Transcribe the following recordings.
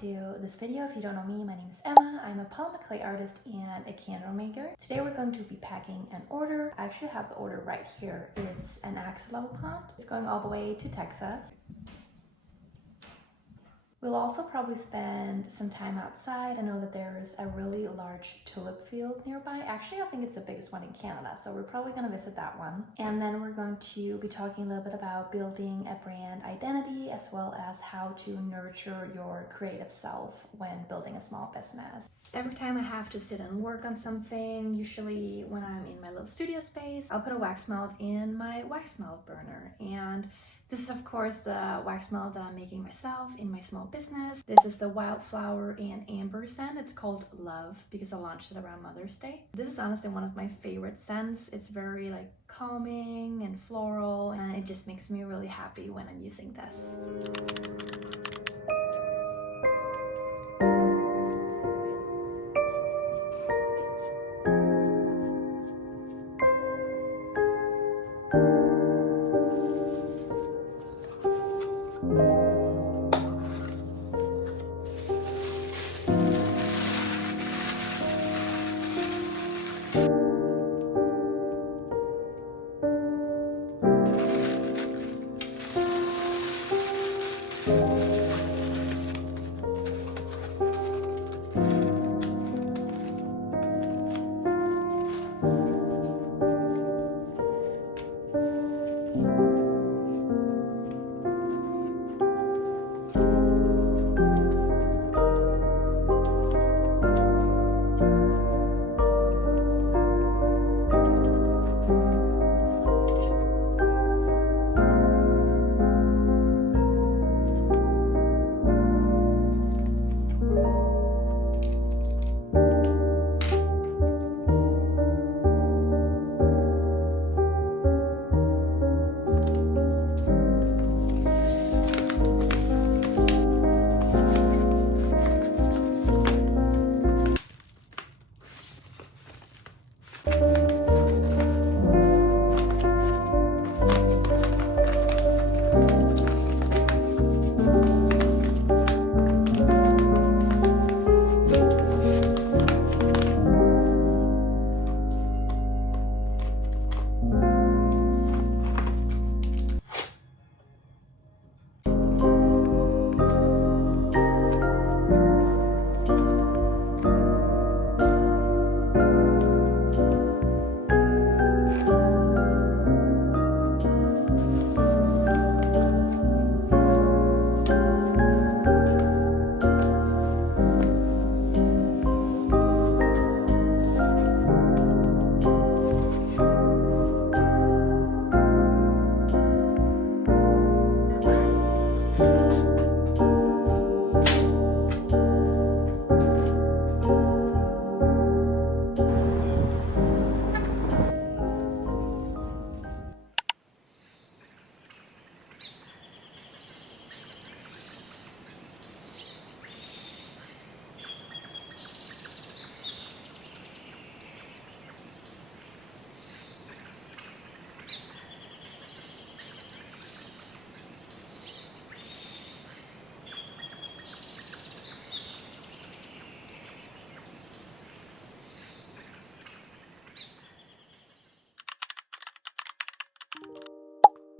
to this video. If you don't know me, my name is Emma. I'm a polymer clay artist and a candle maker. Today we're going to be packing an order. I actually have the order right here. It's an axolotl plant. It's going all the way to Texas. We'll also probably spend some time outside. I know that there is a really large tulip field nearby. Actually, I think it's the biggest one in Canada, so we're probably going to visit that one. And then we're going to be talking a little bit about building a brand identity, as well as how to nurture your creative self when building a small business. Every time I have to sit and work on something, usually when I'm in my little studio space, I'll put a wax melt in my wax melt burner. And this is of course the wax melt that I'm making myself in my small business. This is the wildflower and amber scent. It's called Love because I launched it around Mother's Day. This is honestly one of my favorite scents. It's very like calming and floral, and it just makes me really happy when I'm using this.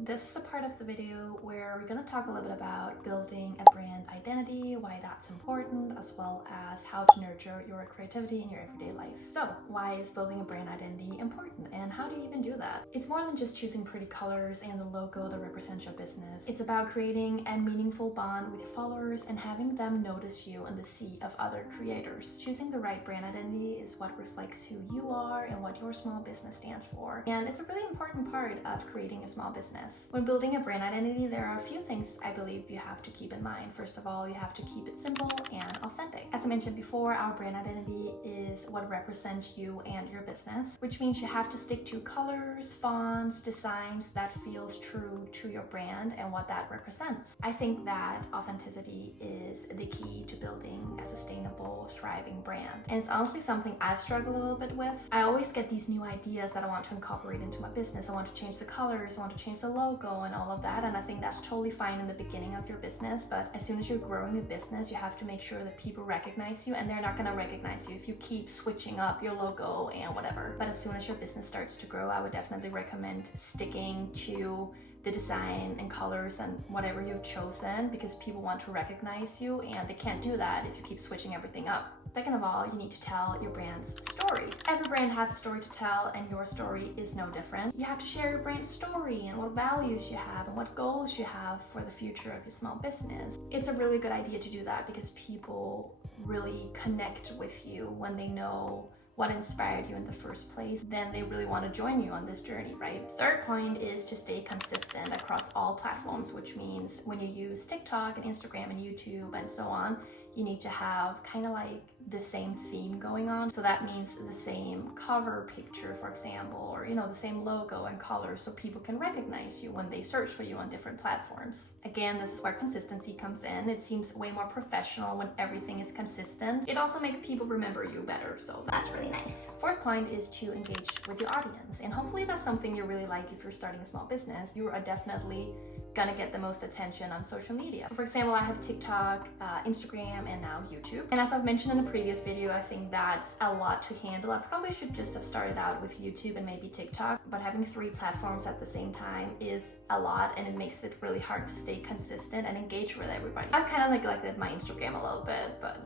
This is the part of the video where we're going to talk a little bit about building a brand identity, why that's important, as well as how to nurture your creativity in your everyday life. So, why is building a brand identity important, and how do you even do that? It's more than just choosing pretty colors and the logo that represents your business. It's about creating a meaningful bond with your followers and having them notice you in the sea of other creators. Choosing the right brand identity is what reflects who you are and what your small business stands for. And it's a really important part of creating a small business. When building a brand identity, there are a few things I believe you have to keep in mind. First of all, you have to keep it simple and authentic. As I mentioned before, our brand identity is what represents you and your business, which means you have to stick to colors, fonts, designs that feels true to your brand and what that represents. I think that authenticity is the key to building a sustainable, thriving brand. And it's honestly something I've struggled a little bit with. I always get these new ideas that I want to incorporate into my business. I want to change the colors, I want to change the logo and all of that. And I think that's totally fine in the beginning of your business. But as soon as you're growing a business, you have to make sure that people recognize you, and they're not going to recognize you if you keep switching up your logo and whatever. But as soon as your business starts to grow, I would definitely recommend sticking to the design and colors and whatever you've chosen, because people want to recognize you and they can't do that if you keep switching everything up. Second of all, you need to tell your brand's story. Every brand has a story to tell, and your story is no different. You have to share your brand's story and what values you have and what goals you have for the future of your small business. It's a really good idea to do that because people really connect with you when they know what inspired you in the first place. Then they really want to join you on this journey, right? Third point is to stay consistent across all platforms, which means when you use TikTok and Instagram and YouTube and so on, you need to have kind of like the same theme going on. So that means the same cover picture, for example, or the same logo and color, so people can recognize you when they search for you on different platforms. Again, this is where consistency comes in. It seems way more professional when everything is consistent. It also makes people remember you better, so that's really nice. Fourth point is to engage with your audience, and hopefully that's something you really like. If you're starting a small business, you are definitely gonna get the most attention on social media. So for example, I have TikTok, Instagram, and now YouTube. And as I've mentioned in a previous video, I think that's a lot to handle. I probably should just have started out with YouTube and maybe TikTok, but having 3 platforms at the same time is a lot, and it makes it really hard to stay consistent and engage with everybody. I've kind of neglected my Instagram a little bit, but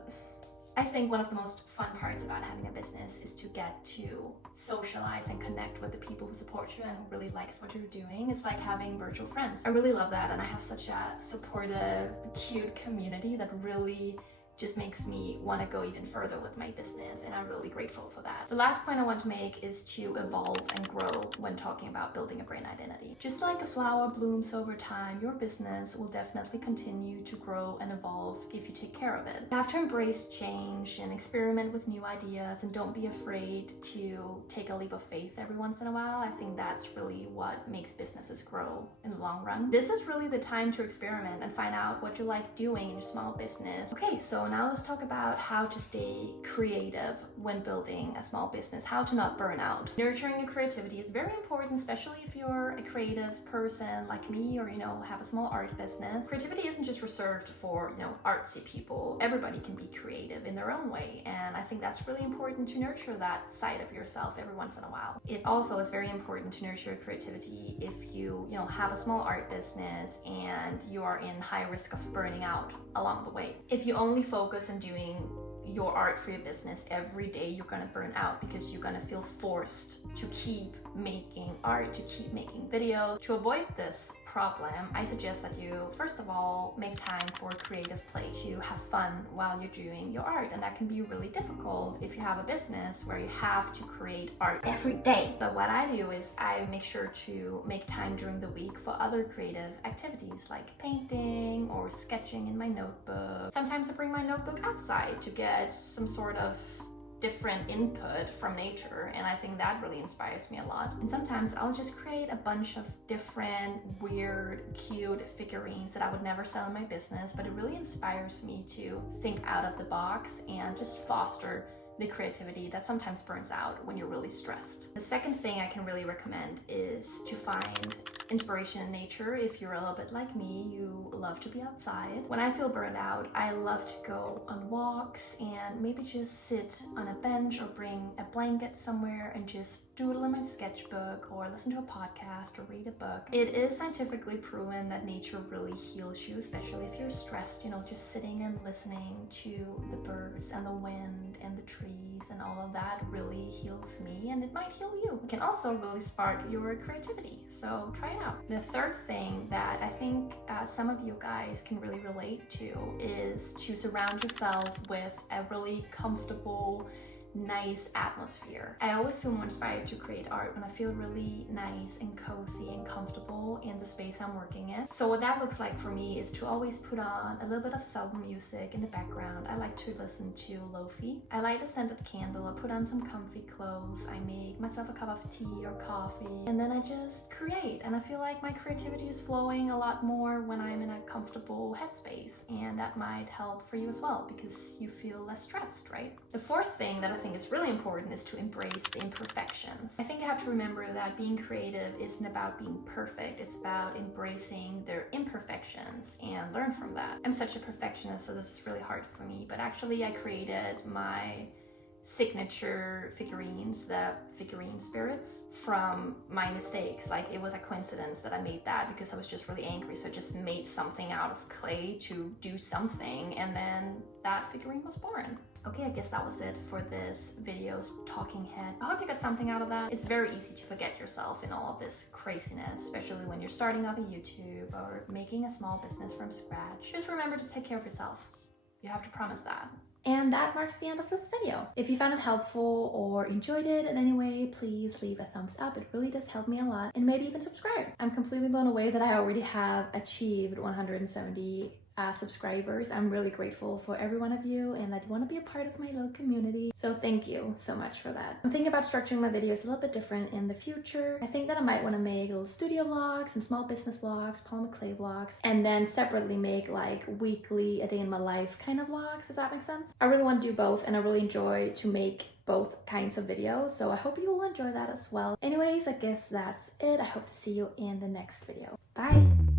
I think one of the most fun parts about having a business is to get to socialize and connect with the people who support you and who really likes what you're doing. It's like having virtual friends. I really love that, and I have such a supportive, cute community that really just makes me want to go even further with my business, and I'm really grateful for that. The last point I want to make is to evolve and grow when talking about building a brand identity. Just like a flower blooms over time, your business will definitely continue to grow and evolve if you take care of it. You have to embrace change and experiment with new ideas, and don't be afraid to take a leap of faith every once in a while. I think that's really what makes businesses grow in the long run. This is really the time to experiment and find out what you like doing in your small business. Okay, so now let's talk about how to stay creative when building a small business, how to not burn out. Nurturing your creativity is very important, especially if you're a creative person like me, or have a small art business. Creativity isn't just reserved for artsy people. Everybody can be creative in their own way, and I think that's really important to nurture that side of yourself every once in a while. It also is very important to nurture your creativity if you have a small art business and you are in high risk of burning out along the way. If you only focus on doing your art for your business every day, you're gonna burn out because you're gonna feel forced to keep making art, to keep making videos. To avoid this problem, I suggest that you first of all make time for creative play, to have fun while you're doing your art, and that can be really difficult if you have a business where you have to create art every day. So what I do is I make sure to make time during the week for other creative activities like painting or sketching in my notebook. Sometimes I bring my notebook outside to get some sort of different input from nature, and I think that really inspires me a lot. And sometimes I'll just create a bunch of different weird, cute figurines that I would never sell in my business, but it really inspires me to think out of the box and just foster the creativity that sometimes burns out when you're really stressed. The second thing I can really recommend is to find inspiration in nature. If you're a little bit like me, you love to be outside. When I feel burned out, I love to go on walks and maybe just sit on a bench or bring a blanket somewhere and just doodle in my sketchbook or listen to a podcast or read a book. It is scientifically proven that nature really heals you, especially if you're stressed. Just sitting and listening to the birds and the wind and the trees and all of that really heals me, and it might heal you. It can also really spark your creativity, so try it out. The third thing that I think some of you guys can really relate to is to surround yourself with a really comfortable nice atmosphere. I always feel more inspired to create art when I feel really nice and cozy and comfortable in the space I'm working in. So what that looks like for me is to always put on a little bit of soft music in the background. I like to listen to lo-fi. I light a scented candle, I put on some comfy clothes, I make myself a cup of tea or coffee, and then I just create. And I feel like my creativity is flowing a lot more when I'm in a comfortable headspace, and that might help for you as well because you feel less stressed, right? The fourth thing that I think is really important is to embrace the imperfections. I think you have to remember that being creative isn't about being perfect, it's about embracing their imperfections and learn from that. I'm such a perfectionist, so this is really hard for me, but actually I created my signature figurines, the figurine spirits, from my mistakes. Like, it was a coincidence that I made that because I was just really angry, so I just made something out of clay to do something, and then that figurine was born. Okay, I guess that was it for this video's talking head. I hope you got something out of that. It's very easy to forget yourself in all of this craziness, especially when you're starting up a YouTube or making a small business from scratch. Just remember to take care of yourself. You have to promise that. And that marks the end of this video. If you found it helpful or enjoyed it in any way, please leave a thumbs up. It really does help me a lot. And maybe even subscribe. I'm completely blown away that I already have achieved 170 subscribers. I'm really grateful for every one of you and that you want to be a part of my little community. So thank you so much for that. I'm thinking about structuring my videos a little bit different in the future. I think that I might want to make little studio vlogs and small business vlogs, polymer clay vlogs, and then separately make like weekly, a day in my life kind of vlogs, if that makes sense. I really want to do both, and I really enjoy to make both kinds of videos, so I hope you will enjoy that as well. Anyways, I guess that's it. I hope to see you in the next video. Bye!